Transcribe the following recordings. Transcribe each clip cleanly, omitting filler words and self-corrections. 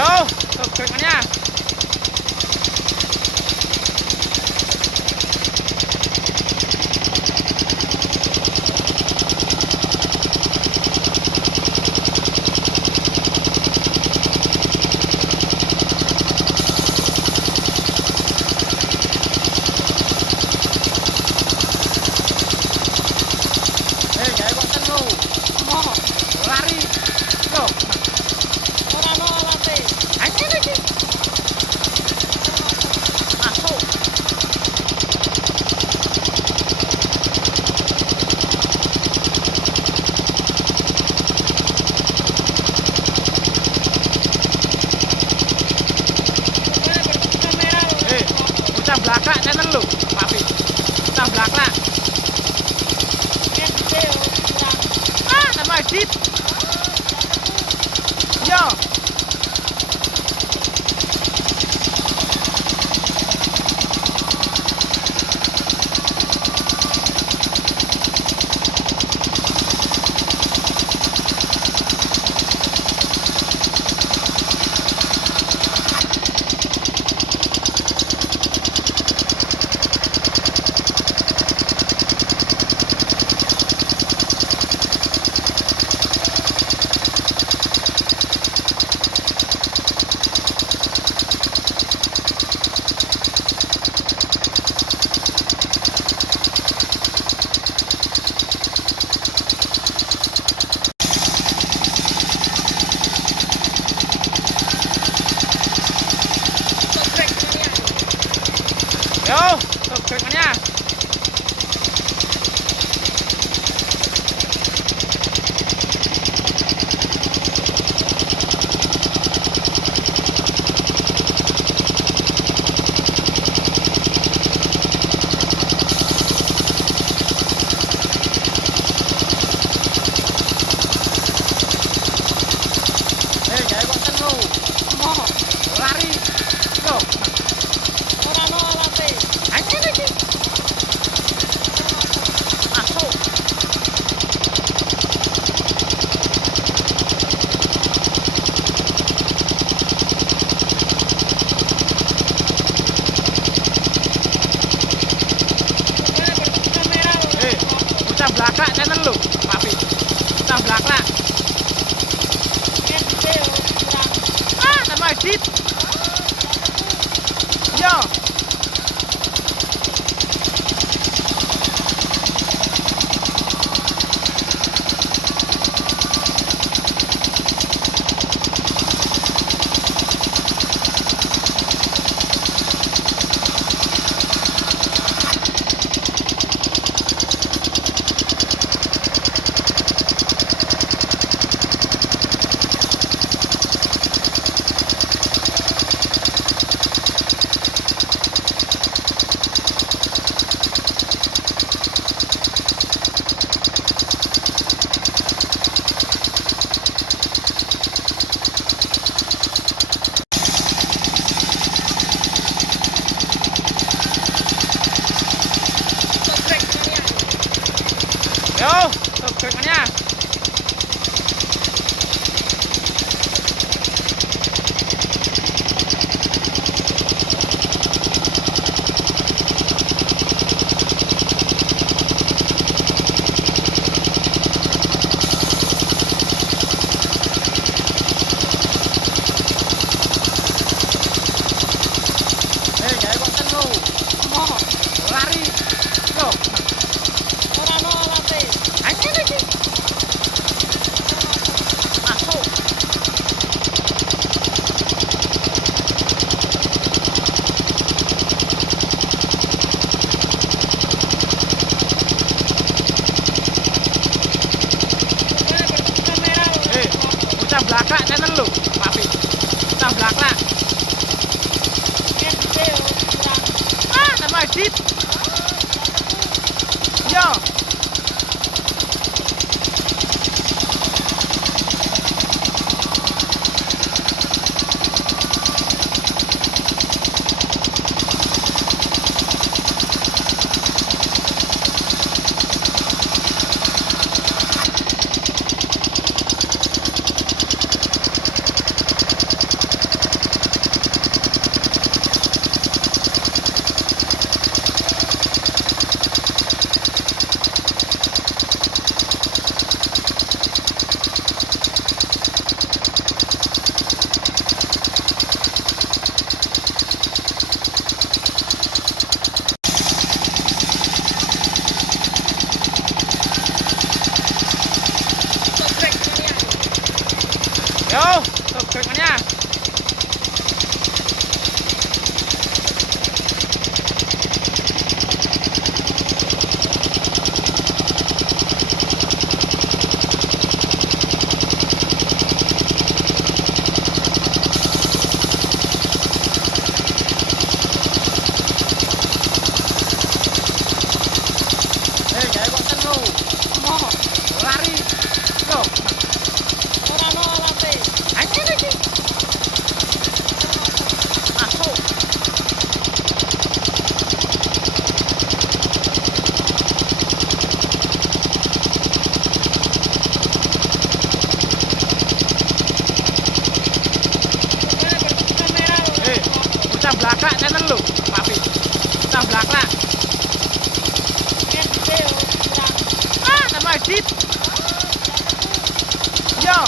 Yo, subscribe-nya. Gaya konten lu. Mau lari. Yo. Ora no alate. Ayo lagi. Masuk. Bocah blakak channel lu, Papi. Bocah blakak. Nama edit. Yo. Yo, subscribe-nya. Gaya konten lu. Mau lari. Yo. Ora no alate. Ayo lagi. Masuk. Bocah blakak channel lu, Papi. Bocah blakak. Nama edit. Yo. Yo, subscribe-nya. Gaya konten lu. Mau lari. Yo. Ora no alate. Ayo lagi. Masuk. Bocah blakak channel lu, Papi. Bocah blakak. Nama edit. Yo. Yo, tuh kerennya. Jangan bosan lu. Mau lari. Yo. Ora no alate. Anjir lagi. Masuk. Kamera lu. Bocah blakak tenan lu. Papi. Bocah blakak. Video kurang. Nama edit. Yo.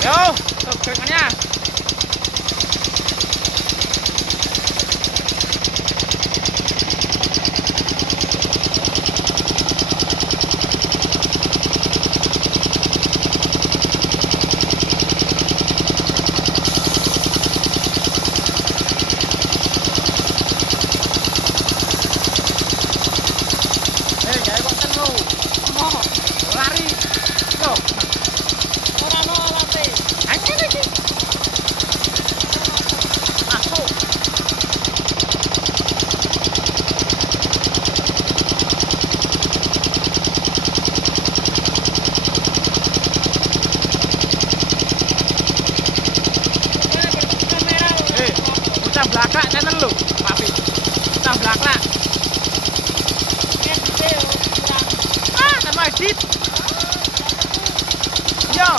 Yo, tuh kerennya. Jangan bosan lu. Mau lari. Yo. Ora no alate. Anjir lagi. Masuk. Kamera lu. Bocah blakak tenan lu. Papi. Bocah blakak. Video kurang. Nama edit. Yo.